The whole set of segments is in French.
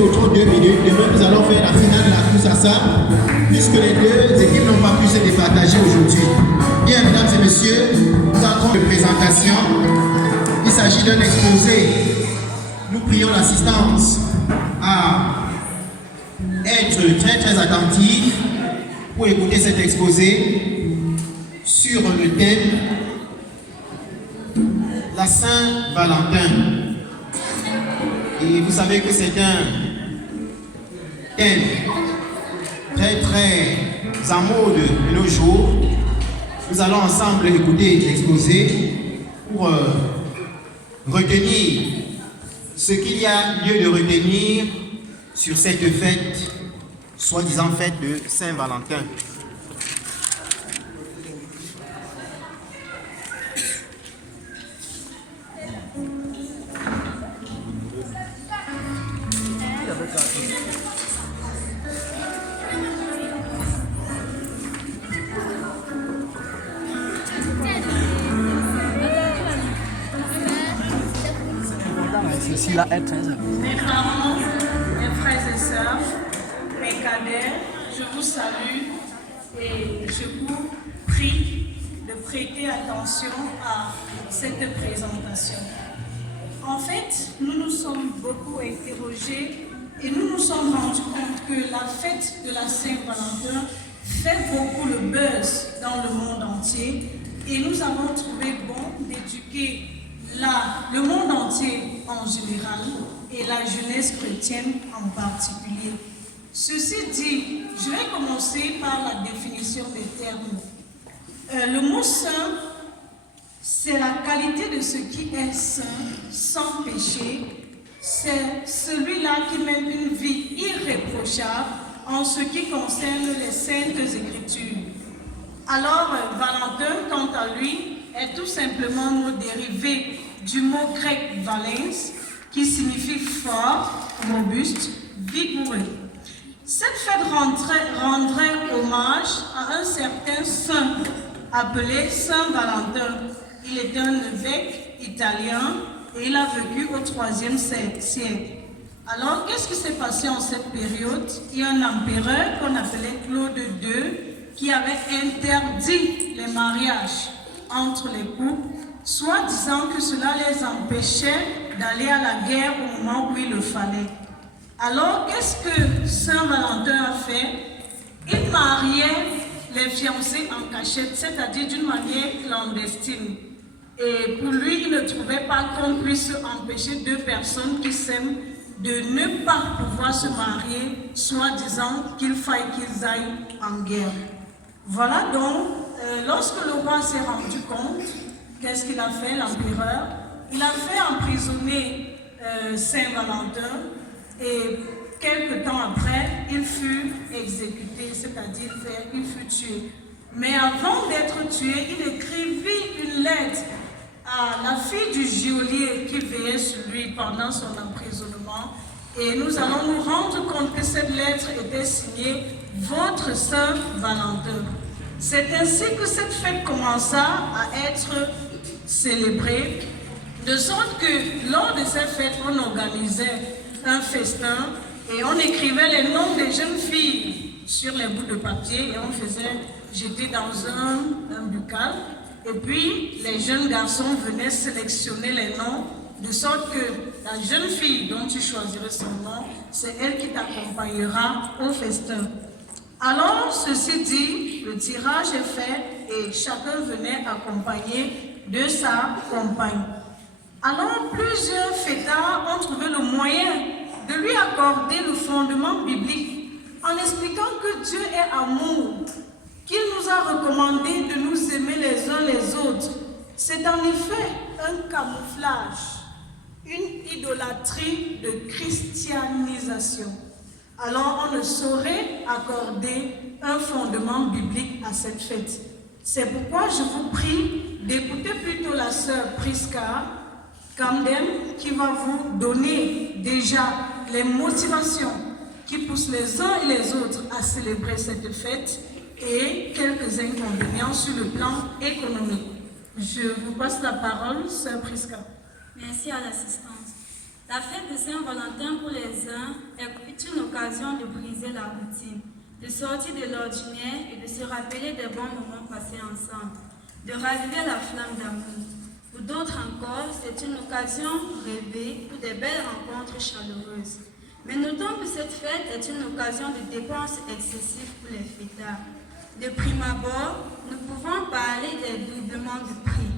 rester autour de 2 minutes. Demain, nous allons faire la finale de la course à ça, puisque les deux équipes n'ont pas pu se départager aujourd'hui. Bien, mesdames et messieurs, nous avons une présentation. Il s'agit d'un exposé. Nous prions l'assistance à être très attentif pour écouter cet exposé sur le thème la Saint-Valentin. Et vous savez que c'est un thème très en mode de nos jours. Nous allons ensemble écouter l'exposé pour retenir ce qu'il y a lieu de retenir sur cette fête, soi-disant fête de Saint-Valentin. Ceci là est très important. Mes parents, mes frères et sœurs, mes cadets, je vous salue et je vous prie de prêter attention à cette présentation. En fait, nous nous sommes beaucoup interrogés et nous nous sommes rendus compte que la fête de la Saint-Valentin fait beaucoup le buzz dans le monde entier et nous avons trouvé bon d'éduquer le monde entier en général et la jeunesse chrétienne en particulier. Ceci dit, je vais commencer par la définition des termes. Le mot saint, c'est la qualité de ce qui est saint, sans péché. C'est celui-là qui mène une vie irréprochable en ce qui concerne les saintes écritures. Alors, Valentin, quant à lui, est tout simplement mot dérivé du mot grec valens, qui signifie fort, robuste, vigoureux. Cette fête rendrait hommage à un certain saint appelé Saint Valentin. Il est un évêque italien et il a vécu au IIIe siècle. Alors, qu'est-ce qui s'est passé en cette période? Il y a un empereur qu'on appelait Claude II qui avait interdit les mariages entre les couples, soit disant que cela les empêchait d'aller à la guerre au moment où il le fallait. Alors, qu'est-ce que Saint Valentin a fait? Il mariait les fiancés en cachette, c'est-à-dire d'une manière clandestine. Et pour lui, il ne trouvait pas qu'on puisse empêcher deux personnes qui s'aiment de ne pas pouvoir se marier, soit disant qu'il faille qu'ils aillent en guerre. Voilà donc, lorsque le roi s'est rendu compte, qu'est-ce qu'il a fait, l'empereur? Il a fait emprisonner Saint-Valentin et quelque temps après, il fut exécuté, c'est-à-dire il fut tué. Mais avant d'être tué, il écrivit une lettre à la fille du geôlier qui veillait sur lui pendant son emprisonnement. Et nous allons nous rendre compte que cette lettre était signée « Votre Saint Valentin ». C'est ainsi que cette fête commença à être célébrée, de sorte que lors de cette fête, on organisait un festin et on écrivait les noms des jeunes filles sur les bouts de papier et on faisait jeter dans un buccal. Et puis, les jeunes garçons venaient sélectionner les noms, de sorte que la jeune fille dont tu choisirais son nom, c'est elle qui t'accompagnera au festin. Alors, ceci dit, le tirage est fait et chacun venait accompagné de sa compagne. Alors, plusieurs fêtards ont trouvé le moyen de lui accorder le fondement biblique en expliquant que Dieu est amour, qu'il nous a recommandé de nous aimer les uns les autres. C'est en effet un camouflage, une idolâtrie de christianisation. Alors on ne saurait accorder un fondement biblique à cette fête. C'est pourquoi je vous prie d'écouter plutôt la sœur Prisca Camden qui va vous donner déjà les motivations qui poussent les uns et les autres à célébrer cette fête et quelques inconvénients sur le plan économique. Je vous passe la parole, sœur Prisca. Merci à l'assistance. La fête de Saint-Valentin pour les uns est une occasion de briser la routine, de sortir de l'ordinaire et de se rappeler des bons moments passés ensemble, de raviver la flamme d'amour. Pour d'autres encore, c'est une occasion rêvée pour des belles rencontres chaleureuses. Mais notons que cette fête est une occasion de dépenses excessives pour les fêtards. De prime abord, nous pouvons parler des doublements du prix.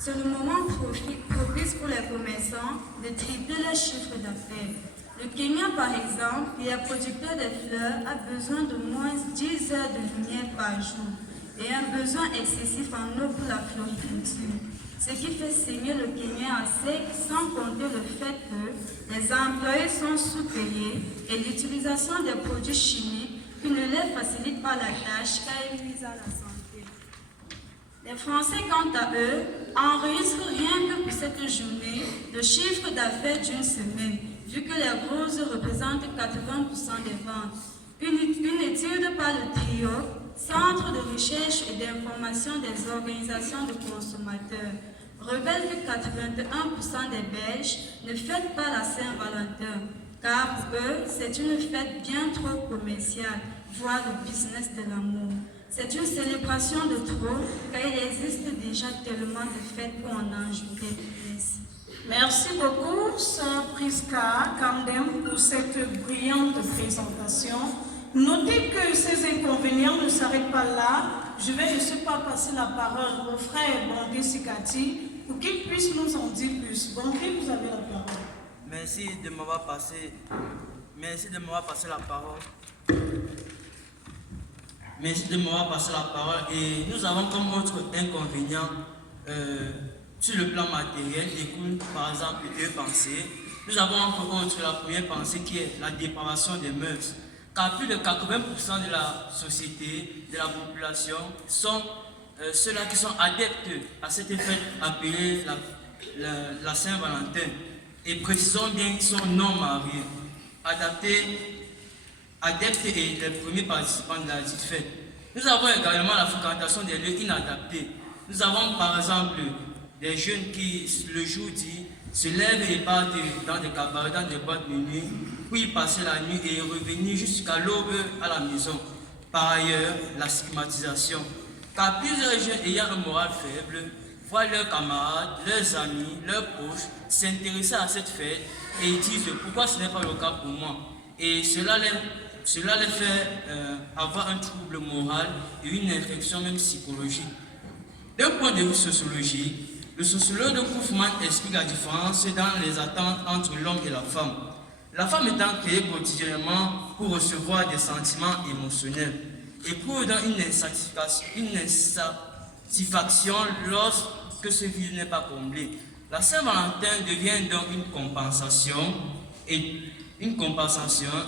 C'est le moment propice pour les commerçants de tripler leur chiffre d'affaires. Le Kenya, par exemple, qui est producteur de fleurs, a besoin de moins 10 heures de lumière par jour et un besoin excessif en eau pour la floriculture. Ce qui fait saigner le Kenya assez, sans compter le fait que les employés sont sous-payés et l'utilisation des produits chimiques qui ne leur facilitent pas la tâche car ils nuisent à la santé. Les Français, quant à eux, enregistrent rien que pour cette journée le chiffre d'affaires d'une semaine, vu que les roses représentent 80% des ventes. Une étude par le TRIO, Centre de recherche et d'information des organisations de consommateurs, révèle que 81% des Belges ne fêtent pas la Saint-Valentin, car pour eux, c'est une fête bien trop commerciale, voire le business de l'amour. C'est une célébration de trop, car il existe déjà tellement de fêtes pour en ajouter. Merci. Merci beaucoup, Sœur Priska Kandem, pour cette brillante présentation. Notez que ces inconvénients ne s'arrêtent pas là. Je vais de ce pas passer la parole au frère Bondé Sikati pour qu'il puisse nous en dire plus. Bondé, vous avez la parole. Merci de m'avoir passé la parole. Merci de m'avoir passé la parole. Et nous avons comme autre inconvénient sur le plan matériel découle par exemple deux pensées. Nous avons entre autres la première pensée qui est la dépravation des mœurs. Car plus de 80% de la société, de la population, sont ceux-là qui sont adeptes à cette fête appelée la Saint-Valentin. Et précisons bien qu'ils sont non mariés, adeptes et les premiers participants de la dite fête. Nous avons également la fréquentation des lieux inadaptés. Nous avons par exemple des jeunes qui, le jour dit, se lèvent et partent dans des cabarets, dans des boîtes minuit, puis passer la nuit et revenir jusqu'à l'aube à la maison. Par ailleurs, la stigmatisation. Car plusieurs jeunes ayant un moral faible voient leurs camarades, leurs amis, leurs proches s'intéresser à cette fête et ils disent pourquoi ce n'est pas le cas pour moi. Et cela les fait avoir un trouble moral et une infection même psychologique. D'un point de vue sociologique, le sociologue de Koufman explique la différence dans les attentes entre l'homme et la femme. La femme étant créée quotidiennement pour recevoir des sentiments émotionnels, éprouve dans une insatisfaction lorsque ce vide n'est pas comblé. La Saint-Valentin devient donc une compensation,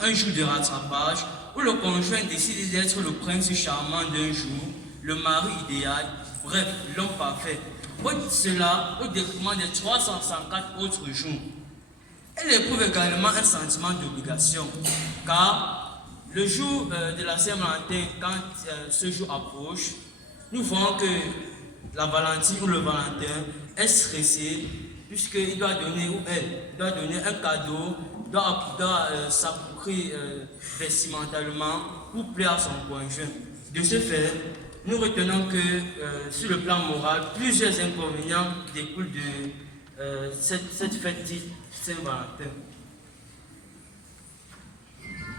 un jour de rattrapage où le conjoint décide d'être le prince charmant d'un jour, le mari idéal, bref, l'homme parfait. Cela au détriment des 364 autres jours. Elle éprouve également un sentiment d'obligation, car le jour de la Saint-Valentin, quand ce jour approche, nous voyons que la Valentine ou le Valentin est stressé, puisqu'il doit donner, ou elle doit donner un cadeau, doit s'approprier vestimentalement pour plaire à son conjoint. De ce fait, nous retenons que sur le plan moral, plusieurs inconvénients découlent de cette fête dite Saint-Valentin.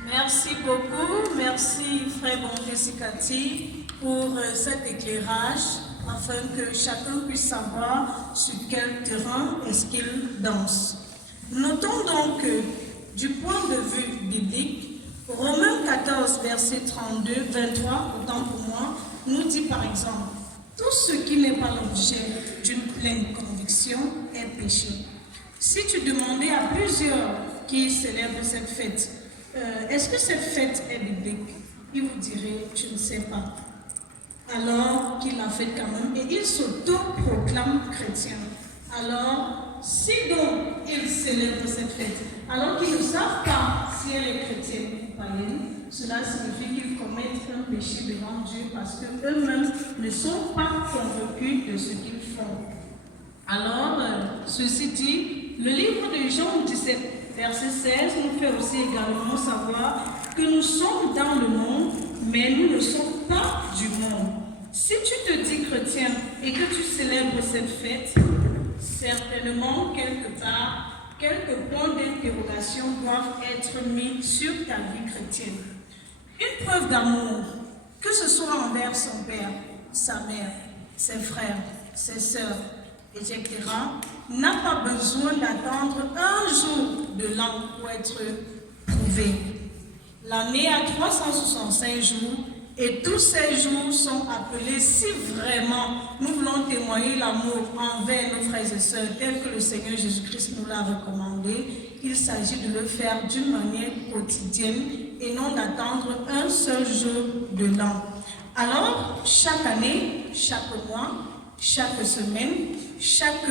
Merci beaucoup, merci frère Bondé Sikati pour cet éclairage afin que chacun puisse savoir sur quel terrain est-ce qu'il danse. Notons donc que du point de vue biblique, Romains 14, verset 32, 23, autant pour moi, nous dit par exemple, tout ce qui n'est pas l'objet d'une pleine conviction est péché. Si tu demandais à plusieurs qui célèbrent cette fête, est-ce que cette fête est biblique? Ils vous diraient, tu ne sais pas. Alors qu'il l'a fait quand même, et il s'auto-proclame chrétien. Alors, si donc ils célèbrent cette fête, alors qu'ils ne savent pas si elle est chrétienne ou païenne, cela signifie qu'ils commettent un péché devant Dieu parce qu'eux-mêmes ne sont pas convaincus de ce qu'ils font. Alors, ceci dit, le livre de Jean 17, verset 16, nous fait aussi également savoir que nous sommes dans le monde, mais nous ne sommes pas du monde. Si tu te dis chrétien et que tu célèbres cette fête, certainement quelque part, quelques points d'interrogation doivent être mis sur ta vie chrétienne. Une preuve d'amour, que ce soit envers son père, sa mère, ses frères, ses sœurs, etc., n'a pas besoin d'attendre un jour de l'an pour être prouvé. L'année a 365 jours et tous ces jours sont appelés, si vraiment nous voulons témoigner l'amour envers nos frères et sœurs tel que le Seigneur Jésus-Christ nous l'a recommandé, il s'agit de le faire d'une manière quotidienne et non d'attendre un seul jour de l'an. Alors, chaque année, chaque mois, chaque semaine, chaque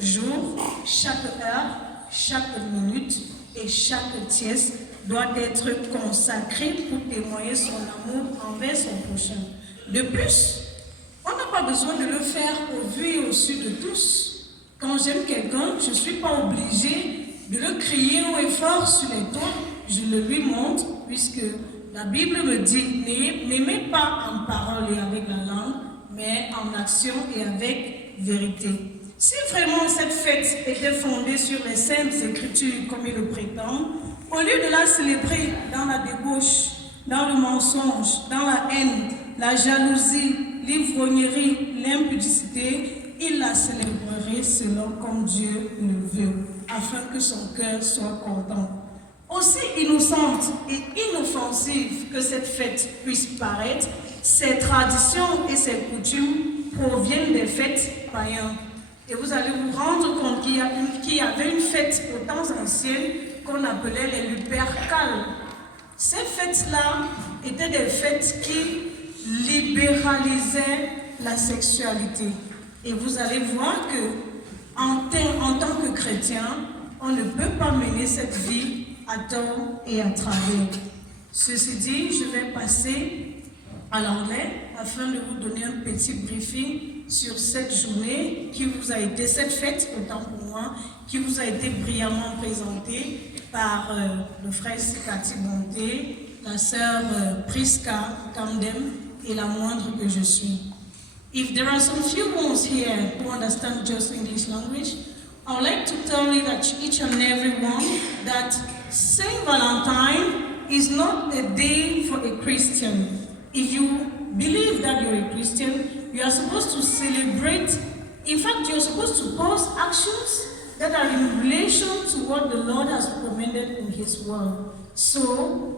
jour, chaque heure, chaque minute et chaque tiers doit être consacré pour témoigner son amour envers son prochain. De plus, on n'a pas besoin de le faire au vu et au su de tous. Quand j'aime quelqu'un, je ne suis pas obligée de le crier haut et fort sur les toits. Je le lui montre, puisque la Bible me dit, n'aimez pas en parole et avec la langue, mais en action et avec vérité. Si vraiment cette fête était fondée sur les saintes écritures comme il le prétend, au lieu de la célébrer dans la débauche, dans le mensonge, dans la haine, la jalousie, l'ivrognerie, l'impudicité, il la célébrerait selon comme Dieu le veut, afin que son cœur soit content. Aussi innocente et inoffensive que cette fête puisse paraître, ses traditions et ses coutumes proviennent des fêtes païennes. Et vous allez vous rendre compte qu'il y avait une fête aux temps anciens qu'on appelait les Lupercales. Ces fêtes-là étaient des fêtes qui libéralisaient la sexualité. Et vous allez voir que en tant que chrétien, on ne peut pas mener cette vie à tort et à travers. Ceci dit, je vais passer à l'anglais afin de vous donner un petit briefing sur cette journée qui vous a été, cette fête, autant pour moi, qui vous a été brillamment présentée par le frère Sikati Bonté, la sœur Priska Kamdem et la moindre que je suis. If there are some few ones here who understand just English language, I would like to tell you that each and every one that Saint Valentine is not a day for a Christian. If you believe that you're a Christian, you are supposed to celebrate. In fact, you're supposed to pose actions that are in relation to what the Lord has recommended in His Word. So,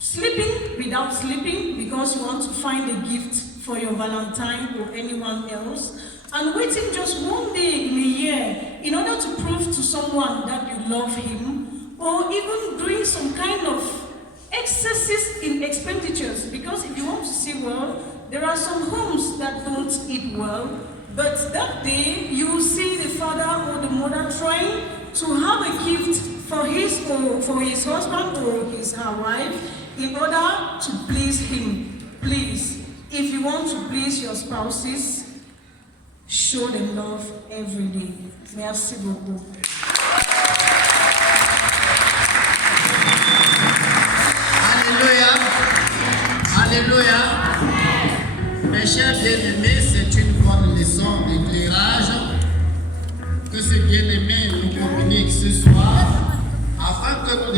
sleeping without sleeping because you want to find a gift for your Valentine or anyone else, and waiting just one day in a year in order to prove to someone that you love him, or even doing some kind of excesses in expenditures, because if you want to see well, there are some homes that don't eat well, but that day you will see the father or the mother trying to have a gift for his husband or her wife in order to please him. Please, if you want to please your spouses, show them love every day. Merci beaucoup. Alléluia. Alléluia. Mes chers bien-aimés, c'est une bonne leçon d'éclairage que ces bien-aimés nous communiquent ce soir afin que nous